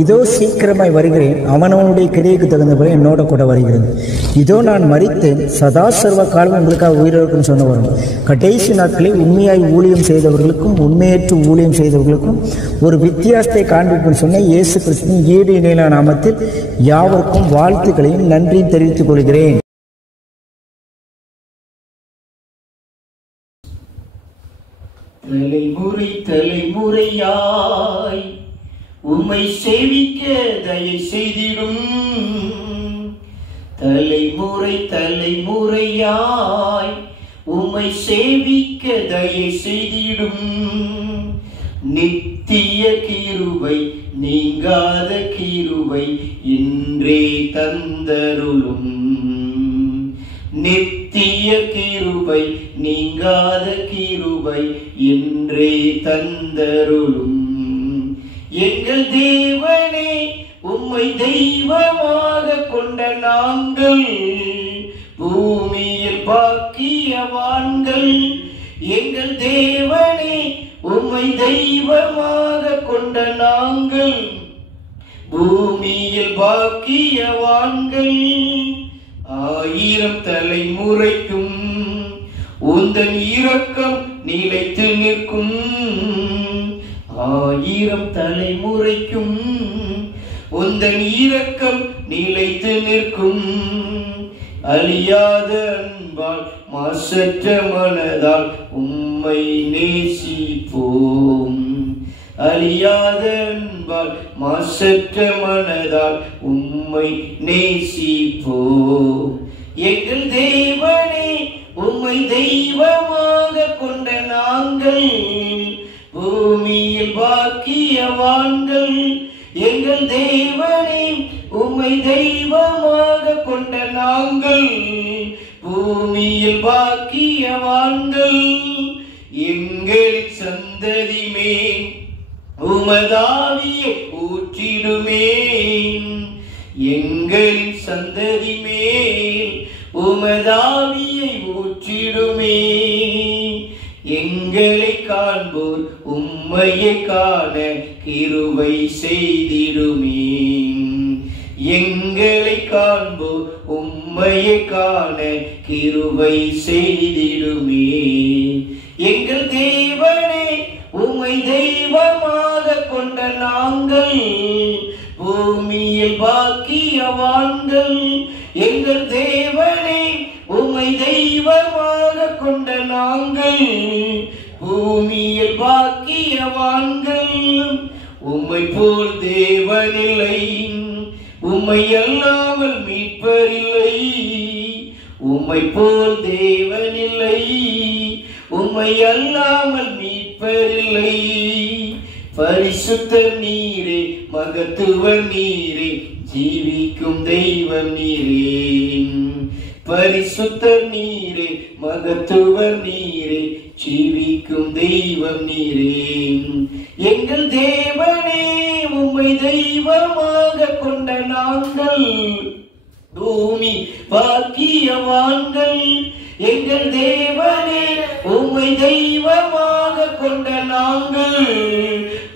இதோ சீக்கிரமாய் வருகிறேன், அவனவனுடைய கிரியைக்கு தகுந்தபடி என்னோட கூட வருகிறது. இதோ நான் மரித்தேன், சதா சர்வ காலம் உங்களுக்காக உயிரிழக்கும் சொன்ன வரும். கடைசி நாட்களில் உண்மையாய் ஊழியம் செய்தவர்களுக்கும் உண்மையற்று ஊழியம் செய்தவர்களுக்கும் ஒரு வித்தியாசத்தை காண்பிக்கும் சொன்ன இயேசு கிறிஸ்துவின் ஈடு இணையிலான நாமத்தில் யாவருக்கும் வாழ்த்துக்களையும் நன்றியும் தெரிவித்துக் கொள்கிறேன். தலைமுறை தலைமுறையாய் உம்மை சேவிக்க தயை செய்திடும், தலைமுறை தலைமுறையாய் உம்மை சேவிக்க தயை செய்திடும். நித்திய கிருபை நீங்காத கிருபை இன்றே தந்தருளும், நித்திய கிருபை நீங்காத கிருபை இன்றே தந்தருளும். எங்கள் தேவனே, உம்மை தெய்வமாக கொண்ட நாங்கள் பூமியில் பாக்கியவான்கள். எங்கள் தேவனே, உம்மை தெய்வமாக கொண்ட நாங்கள் பூமியில் பாக்கியவான்கள். 1000 தலைமுறைக்கும் உந்தன் இரக்கம் நிலைத்து நிற்கும், 1000 தலைமுறைக்கும் உந்தன் இரக்கம் நிலைத்து நிற்கும். அழியாத அன்பால் மாசற்ற மனதால் உம்மை நேசிப்போம், அழியாத அன்பால் மாசற்ற மனதால் உம்மை நேசிப்போம். எங்கள் தேவனே, உம்மை தெய்வமாக கொண்ட நாங்கள் பூமியில் பாக்கியவான்கள். எங்கள் தேவனே, உம்மை தெய்வமாக கொண்ட நாங்கள் பூமியில் பாக்கியவான்கள். எங்களின் சந்ததி மேல் உமதாவியை ஊற்றிடுமே, எங்களின் சந்ததி மேல் உமதாவியை ஊற்றிடுமே. எங்களை காண்போர் உம்மையை காண கிருபை செய்திடுமே, எங்களை காண்போர் உம்மையை காண கிருபை செய்திடுமே. எங்கள் தேவனே, உம்மை தெய்வமாக கொண்ட நாங்கள் பூமியில் பாக்கியவான்கள். எங்கள் தேவனே, உம்மை தெய்வமாக கொண்ட நாங்கள் பூமியில் பாக்கியவான்கள். உம்மை போல் தேவனில்லை, உம்மை அல்லாமல் மீட்பரில்லை. உம்மை போல் தேவனில்லை, உம்மை அல்லாமல் மீட்பரில்லை. பரிசுத்தர் நீரே, மகத்துவர் நீரே, ஜீவிக்கும் தெய்வம் நீரே. பரிசுத்தர் நீரே, மகத்துவர் நீரே, ஜீவிக்கும் தெய்வம் நீரே. எங்கள் தேவனே, உம்மை தெய்வமாக கொண்ட நாங்கள் பூமி பாக்கியவான்கள். எங்கள் தேவனே, உம்மை தெய்வமாக கொண்ட நாங்கள்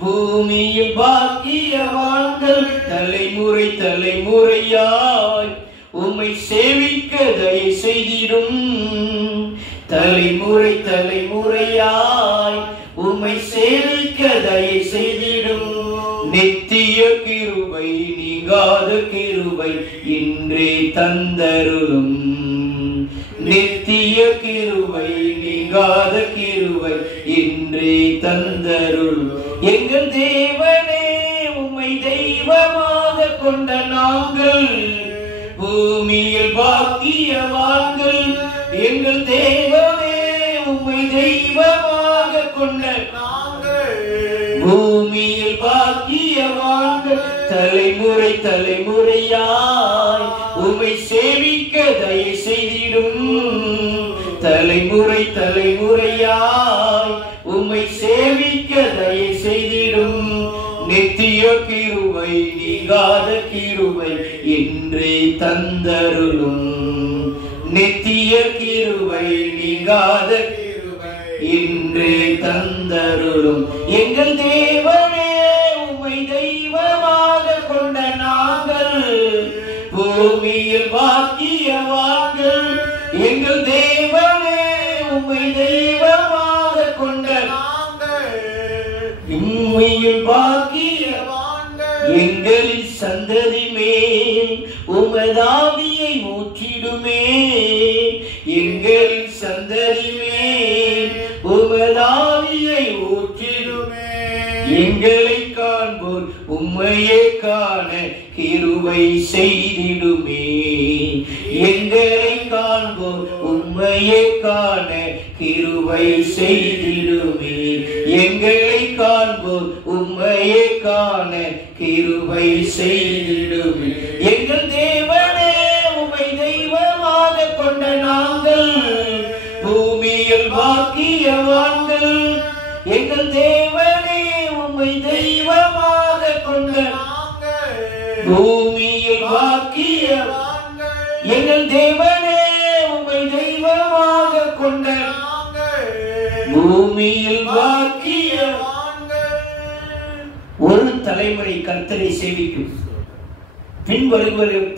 பூமியில் பாக்கியவான்கள். தலைமுறை தலைமுறையாய் உம்மை சேவிக்க தயை செய்திடும், தலைமுறை தலைமுறையாய் உம்மை சேவிக்க தயை செய்திடும். நித்திய கிருபை நீங்காத கிருபை இன்றே தந்தருளும், நித்திய கிருபை நீங்காத கிருபை இன்றே தந்தருளும். எங்கள் தேவனே, உம்மை தெய்வமாக கொண்ட நாங்கள் பூமியில் பாக்கியவான்கள். எங்கள் தேவனே, உம்மை தெய்வமாக கொண்ட நாங்கள் பூமியில் பாக்கியவான்கள். தலைமுறை தலைமுறையாய் உம்மை சேவிக்க தயை செய்திடும், தலைமுறை தலைமுறையாய் உம்மை சேவிக்க தயை செய்திடும். நித்திய கிருபை நீங்காத கிருபை இன்றே தந்தருளும், நித்திய கிருபை நீங்காத கிருபை இன்றே தந்தருளும். எங்கள் தேவனே, உம்மை உம்மையில் பாக்கியவான்கள் எங்களின் சந்ததி மேல் உமதாவியை ஊற்றிடுமே. எங்களின் சந்ததி மேல் உமதாவியை ஊற்றிடுமே. எங்களை காண்போர் உம்மையே காண கிருபை செய்திடுமே. எங்களை காண்போர் உம்மையே காண கிருபை செய்திடுமே. எங்களை காண்போர் உம்மையே காண கிருபை செய்திடுமே. எங்கள் தேவனே உம்மை தெய்வமாக கொண்ட நாங்கள் பூமியில் பாக்கியவான்கள். எங்கள் தேவனே உம்மை தெய்வமாக கொண்ட நாங்கள் பூமியில் பாக்கியவான்கள். எங்கள் தேவனே உம்மை தெய்வமாக கொண்ட நாங்கள் பூமியில் பாக்கியவான்கள். ஒரு தலைமுறை கர்த்தரை சேவிக்கும்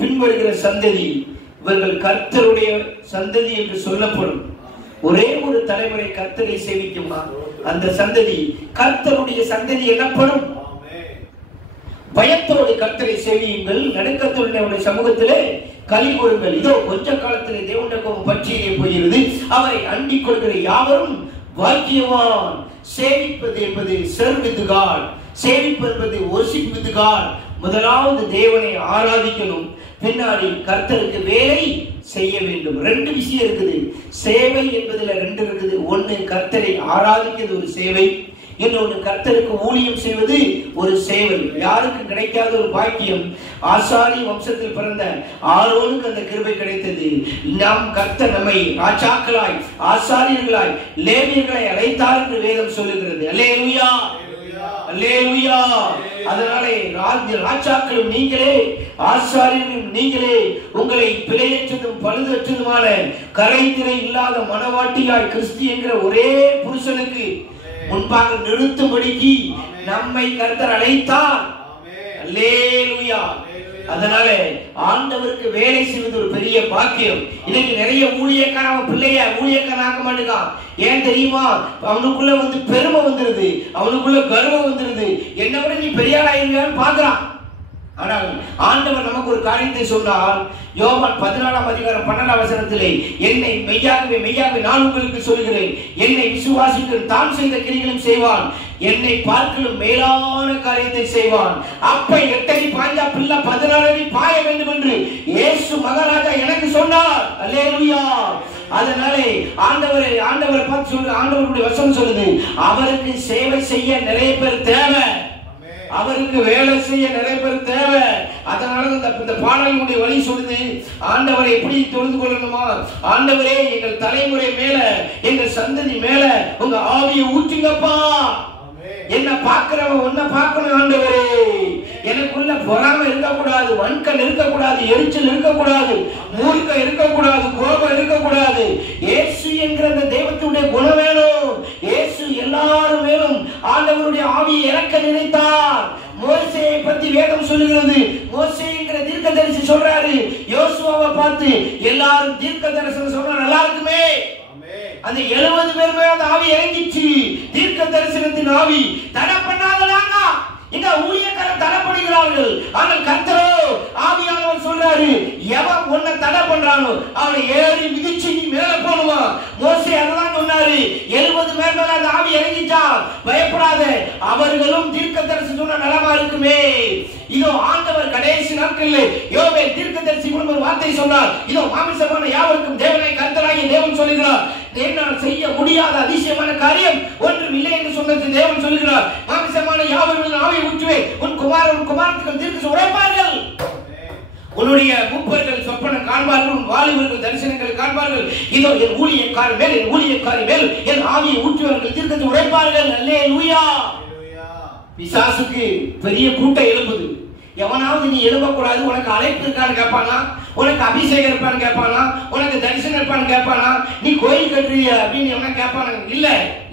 பின்வருகிற சந்ததி இவர்கள் கர்த்தருடைய சந்ததி என்று சொல்லப்படும். ஒரே ஒரு தலைமுறை கர்த்தரை சேவிக்குமா அந்த சந்ததி கர்த்தருடைய சந்ததி எனப்படும். பயத்தோடு கர்த்தரை சேவியுங்கள், நடுக்கத்தோடு சமூகத்திலே களி கூறுங்கள். இதோ கொஞ்ச காலத்திலே தேவனுடைய கோபம் பற்றியே போகிறது. அவரை அண்டிக் கொள்கிற யாவரும் பாக்கியவான். சேவிப்பது என்பது serve with God, சேவிப்பது என்பது worship with God. முதலாவது தேவனை ஆராதிக்கணும், பின்னாடி கர்த்தருக்கு வேலை செய்ய வேண்டும். ரெண்டு விஷயம் இருக்குது. சேவை என்பதுல ரெண்டு இருக்குது. ஒன்னு கர்த்தரை ஆராதிக்கிறது ஒரு சேவை, இன்னொன்று கர்த்தருக்கு ஊழியம் செய்வது ஒரு சேவை. யாருக்கு கிடைக்காத ஒரு பாக்கியம்? ஆசாரி வம்சத்தில் பிறந்த ஆரோனுக்கு அந்த கிருபை கிடைத்தது. நாம் கர்த்தர் நம்மை ராஜாக்களாய் ஆசாரியர்களாய் லேவியர்களை அழைத்தார் என்று வேதம் சொல்லுகிறது. அல்லேலூயா, அல்லேலூயா. அதனாலே ராஜாக்களும் நீங்களே, ஆசாரியர்களும் நீங்களே, உங்களை பிழையற்றதும் பழுதற்றதுமான கரைதிரை இல்லாத மனவாட்டியாய் கிறிஸ்து என்கிற ஒரே புருஷனுக்கு முன்பாக நிறுத்தும்படிக்கு நம்மை கர்த்தர் அழைத்தார். அல்லேலூயா. அதனால ஆண்டவருக்கு வேலை செய்வது ஒரு பெரிய பாக்கியம். இன்னைக்கு நிறைய ஊழியக்காரன் பிள்ளைய ஊழியக்காரன் ஆக்க மாட்டேங்கான். ஏன் தெரியுமா? அவனுக்குள்ள பெருமை வந்துருது, அவனுக்குள்ள கர்வம் வந்துருது. என்ன விட நீ பெரிய ஆளாயிருக்கான்னு பாக்குறான். ஆனால் ஆண்டவர் நமக்கு ஒரு காரியத்தை சொன்னார். யோவான் 14:12 என்னை மெய்யாகவே மெய்யாகவே நான் உங்களுக்கு சொல்கிறேன், என்னை விசுவாசித்து தான் செய்த கிரியைகளும் செய்வான், என்னை பார்க்கலும் மேலான காரியத்தை செய்வான். அப்ப 8 அடி பாய்ந்தா பிள்ளை 16 அடி பாய வேண்டும் என்று இயேசு மகாராஜா எனக்கு சொன்னார். அல்லேலூயா. அதனாலே ஆண்டவர் பார்த்து சொல்ற ஆண்டவருடைய வசனம் சொல்லுது, அவருக்கு சேவை செய்ய நிறைய பேர் தேவை, அவருக்கு வேலை செய்ய நிறைய பேர் தேவை. அதனால இந்த பாடலினுடைய வழி சொல்லுது, ஆண்டவரை எப்படி தொழுது கொள்ளணுமா? ஆண்டவரே எங்கள் தலைமுறை மேல, எங்கள் சந்ததி மேல உங்க ஆவியை ஊற்றுங்கப்பா. என்ன பார்க்கிறவன் உன்னை பார்க்கணும் ஆண்டவரே. எனக்குள்ள பொறாமை இருக்கக்கூடாது, வன்கண் இருக்கக்கூடாது, எரிச்சல் இருக்கக்கூடாது, மூர்க்கம் இருக்கக்கூடாது, கோபம் இருக்கக்கூடாது. இயேசு என்கிற அந்த தெய்வத்துடைய குணம் வேணும். இயேசு எல்லாரும் மேலும் ஆண்டவருடைய ஆவியை இறக்க நினைத்தார். மோசேயை பத்தி வேதம் சொல்லுகிறது. மோசே என்கிற தீர்க்கதரிசி சொல்றாரு, யோசுவாவை பார்த்து எல்லாரும் தீர்க்க தரிசனம் சொன்னா நல்லா இருக்குமே. அந்த 70 பேர் மேல அந்த ஆவி இறங்கிச்சு. தீர்க்க தரிசனத்தின் ஆவி தடை பண்ணாததாங்க. இங்க ஊழியக்காரர் தடைப்படுகிறார்கள். ஆனால் கர்த்தரோ ஆவியானவர் சொல்றாரு, எவன் உன்னை தடை பண்றானோ அவனை ஏறி மிதிச்சு நீ மேல போணுமா. மோசே அதெல்லாம் சொன்னாரு. 70 பேர் மேல அந்த ஆவி இறங்கிச்சா, பயப்படாத, அவர்களும் தீர்க்க தரிசனம் சொன்ன நலமா இருக்குமே. இதோ ஆண்டவர் கடைசி நாட்களில் யோவேல் தீர்க்கதரிசி மூலம் ஒரு வார்த்தை சொன்னார். இதோ மாமிசமான யாவருக்கும் தேவனை கர்த்தராகிய தேவன் சொல்லுகிறார், என்னால் செய்ய முடியாத அதிசயமான காரியம் ஒன்றும் இல்லை என்று சொன்னது தேவன் சொல்லுகிறார். மாமிசமான யாவரும் ஆவியை ஊற்றுவேன், உன் குமாரத்துக்கு தீர்க்க உரைப்பார்கள். உன்னுடைய மூப்பர்கள் சொப்பனம் காண்பார்கள், உன் வாலிபர்கள் தரிசனங்கள் காண்பார்கள். இதோ என் ஊழியக்காரர் மேல், என் ஊழியக்காரி மேல் என் ஆவியை ஊற்றுவர்கள் தீர்க்கத்தை உரைப்பார்கள். அல்லேலூயா. பிசாசுக்கு பெரிய கூட்டம் எழும்புது. எவனாவது நீ எழும்பக்கூடாது, உனக்கு அழைப்பு இருக்கான்னு கேட்பானா? உனக்கு அபிஷேகம் இருப்பான்னு கேட்பானா? உனக்கு தரிசனம் இருப்பான்னு கேட்பானா? நீ கோயில் கட்டுறிய அப்படின்னு எவனா கேட்பானா? இல்ல,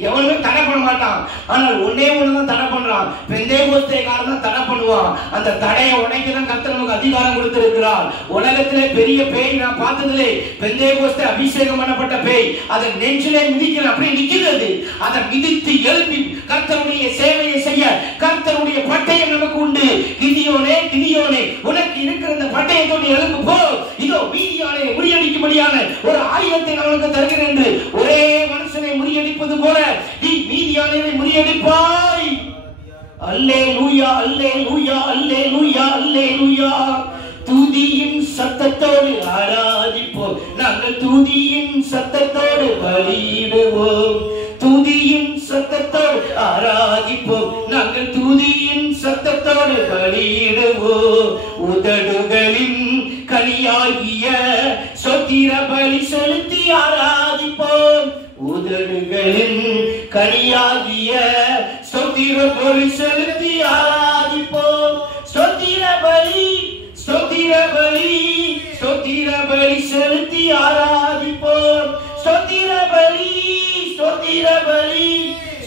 எவனுமே தடை பண்ண மாட்டான். ஆனால் ஒன்னே ஒண்ணுதான் தடை பண்றான். பெந்தேகோஸ்தேக்காரன் தான் தடை பண்ணுவான். அந்த தடையை உடைக்கதான் கர்த்தர் நமக்கு அதிகாரம் கொடுத்திருக்கிறார். உலகத்திலே பெரிய பேய் நான் பார்த்ததிலே பெந்தேகோஸ்தே அபிஷேகம் பண்ணப்பட்ட பேய். அதை நெஞ்சிலே மிதிக்கிற அப்படியே நிக்கிறது. அதை மிதித்து எழுப்பி கர்த்தருடைய சேவையை செய்ய கர்த்தருடைய பட்டயம் நமக்கு உண்டு. கிதியோனே, கிதியோனே, உனக்கு இருக்கிற இந்த பட்டயத்தோடு எழுந்து போ. இதோ மீதியானை முறியடிக்கும்படியான ஒரு ஆயுதத்தை நான் உனக்கு தருகிறேன் என்று ஒரே மனுஷனை முறியடிப்பது போல நீ மீதியானை முறியடிப்பாய். அல்லேலூயா, அல்லேலூயா, அல்லேலூயா, அல்லேலூயா. துதியின் சத்தத்தோடு ஆராதிப்போம். நாங்கள் துதியின் சத்தத்தோடு பலியிடுவோம். துதியின் சத்தத்தோடு ஆராதிப்போம். நாங்கள் துதியின் சத்தத்தோடு பலியிடுவோம். உதடுகளின் கனியாகிய சொத்திர பலி செலுத்தி ஆராதிப்போம். உதடுகளின் கனியாகிய சொத்திர பலி செலுத்தி ஆராதிப்போம். சொத்திர பலி, சொத்திர பலி, சொத்திர பலி செலுத்தி ஆராதிப்போம். சொத்திர பலி, சொத்திர பலி,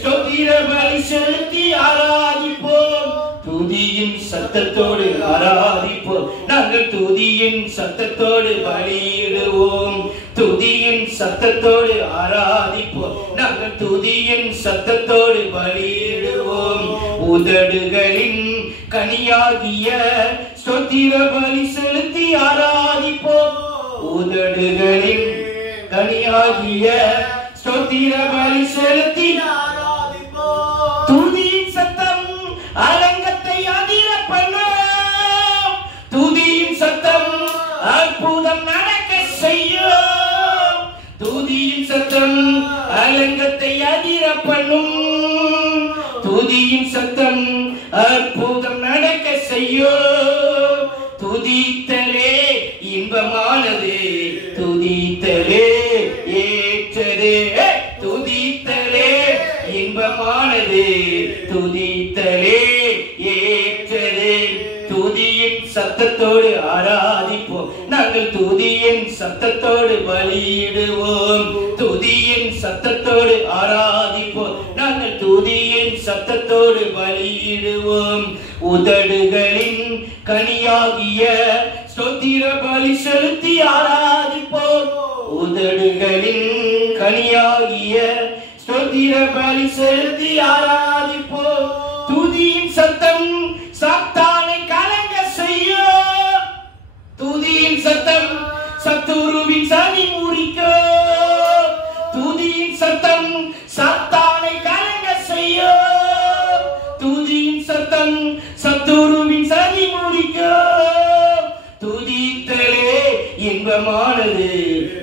சொத்திர பலி செலுத்தி ஆராதிப்போம். துதியின் சத்தத்தோடு ஆராதிப்போம். நாங்கள் துதியின் சத்தத்தோடு பலியிடுவோம். துதியின் சத்தத்தோடு ஆராதிப்போம். நாங்கள் துதியின் சத்தத்தோடு பலியிடுவோம். உதடுகளின் கனியாகிய சொத்திர பலி செலுத்தி ஆராதிப்போம். உதடுகளின் கனியாகிய சொத்திர பலி செலுத்தி ஆராதிப்போம். துதியின் சத்தம் அலங்கத்தை அதிர பண்ணும். துதியின் சத்தம் அற்புதம் நடக்க செய்யும். துதியின் சத்தம் அலங்கத்தை அதிர பண்ணும். துதியின் சத்தம் அற்புதம் நடக்க செய்யும். துதித்தலே இன்பமானது, துதித்தலே ஏற்றது. துதித்தலே இன்பமானது, துதித்தலே ஏற்றது. துதியின் சத்தத்தோடு ஆராதிப்போம். நாங்கள் துதியின் சத்தத்தோடு பலியிடுவோம். துதியின் சத்தத்தோடு ஆராதிப்போம். நாங்கள் துதியின் சத்தத்தோடு பலியிடுவோம். உதடுகளின் கனியாகிய சொத்திர பலி செலுத்தி ஆராதிப்போம். உதடுகளின் கனியாகிய சொத்திர பலி செலுத்தி ஆராதிப்போம். துதியின் சத்தம் சாத்தானை கலங்க செய்யும். துதியின் சத்தம் சத்துருவின் சதி முறிக்கும். துதியின் சத்தம் சாத்தானை கலங்க செய்யும். துதியின் சத்தம் சத்துருவின் சதி முறிக்கும். துதித்தலே இன்பமானது,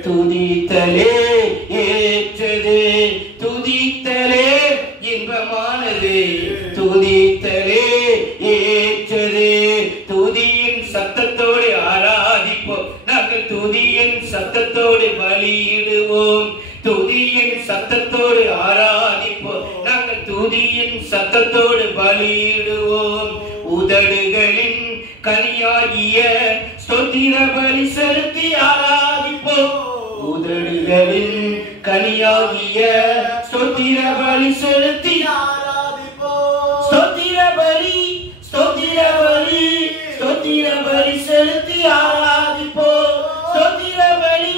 துதித்தலே ஏற்றது. துதித்தலே இன்பமானது, துதித்தலே ஏற்றது. துதியின் சத்தத்தோடு ஆராதிப்போம். நாங்கள் துதியின் சத்தத்தோடு பலியிடுவோம். துதியின் சத்தத்தோடு ஆராதிப்போம். நாங்கள் துதியின் சத்தத்தோடு பலியிடுவோம். உதடுகளின் கனியாகிய ஸ்தோத்திர பலி செலுத்தி ஆராதிப்போம். உதடுகளின் கனியாகிய ஸ்தோத்திர பலி செலுத்தி ஆராதிப்போம். ஸ்தோத்திர பலி, ஸ்தோத்திர பலி, ஸ்தோத்திர பலி செலுத்தி ஆராதிப்போம். ஸ்தோத்திர பலி,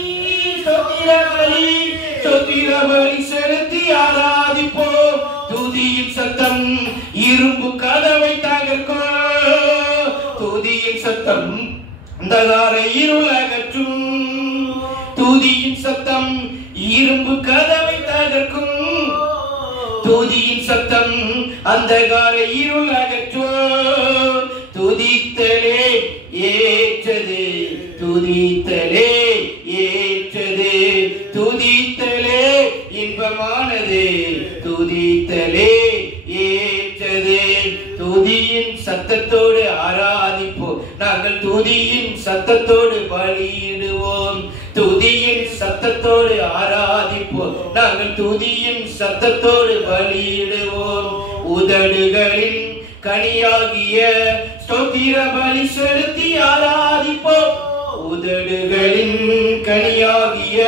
ஸ்தோத்திர பலி, ஸ்தோத்திர பலி செலுத்தி ஆராதிப்போம். துதியின் சத்தம் இரும்பு கதவை தகர்க்கும். துதியின் சத்தம் அந்தகார இருள் அகற்றும். துதியின் சத்தம் இரும்பு கதவை தகர்க்கும். துதியின் சத்தம் அந்தகார இருள் அகற்றும். துதித்தலே ஏற்றது, துதித்தலே ஏற்றது. துதித்தலே இன்பமானது, துதித்தலே ஏற்றது. துதியின் சத்தத்தோடு ஆராதிப்போம். நாங்கள் துதியின் சத்தத்தோடு பலியிடுவோம். துதியின் சத்தத்தோடு ஆராதிப்போம். நாங்கள் துதியின் சத்தத்தோடு பலியிடுவோம். உதடுகளின் கனியாகிய ஸ்தோத்திர பலி செலுத்தி ஆராதிப்போம். உதடுகளின் கனியாகிய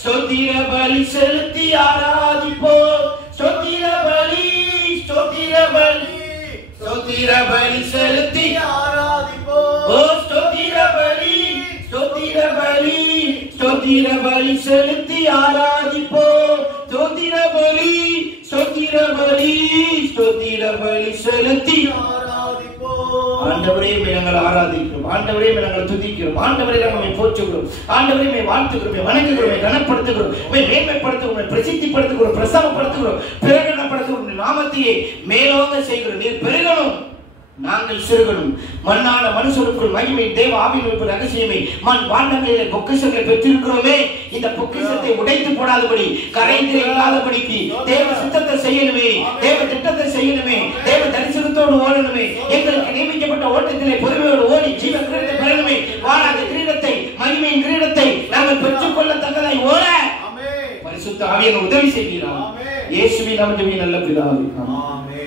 ஸ்தோத்திர பலி செலுத்தி ஆராதிப்போம். ஸ்தோத்திர பலி, ஸ்தோத்திர பலி, ஸ்தோத்திர பலி செலுத்தி ஆராதிப்போம். ஓ ஸ்தோத்திர பலி, ஸ்தோத்திர பலி, ஸ்தோத்திர பலி செலுத்தி ஆராதிப்போம். ஸ்தோத்திர பலி, ஸ்தோத்திர பலி, ஸ்தோத்திர பலி செலுத்தி ஆண்டவரே நாங்கள் ஆராதிக்கிறோம். ஆண்டவரே நாங்கள் துதிக்கிறோம். ஆண்டவரே நாங்கள் போற்றுகிறோம். ஆண்டவரே வாழ்த்துகிறோம், வணங்குகிறோம், கனப்படுத்துகிறோம், மேன்மைப்படுத்துகிறோம், பிரசித்திப்படுத்துகிறோம், பிரசவப்படுத்துகிறோம், பிரகடனப்படுத்துகிறோம். நாமத்தையே மேலோங்க செய்கிறோம். நீர் பெருகணும், நாங்கள் சிறுகணும். மண்ணான மனுஷருக்குள் மகிமை, தேவ ஆவியின் ரகசியமே, மண் பாண்டங்களிலே பொக்கிஷங்களை பெற்றிருக்கிறோமே, இந்த பொக்கிஷத்தை உடைத்து போடாதபடி, கரைந்து இல்லாதபடிக்கு தேவ சித்தத்தை செய்யணுமே, தேவ திட்டத்தை செய்யணுமே, தேவ தரிசனத்தோடு ஓடணுமே. எங்களுக்கு நியமிக்கப்பட்ட ஓட்டத்திலே பொறுமையோடு ஓடி ஜீவ கிரீடத்தை பெறணுமே. வாழாத கிரீடத்தை, மகிமையின் கிரீடத்தை நாங்கள் பெற்றுக்கொள்ளத்தக்கதாய் ஓட பரிசுத்த ஆவியானவர் உதவி செய்கிறார். இயேசுவின் நாமத்தில் நல்ல பிதாவே, ஆமென்.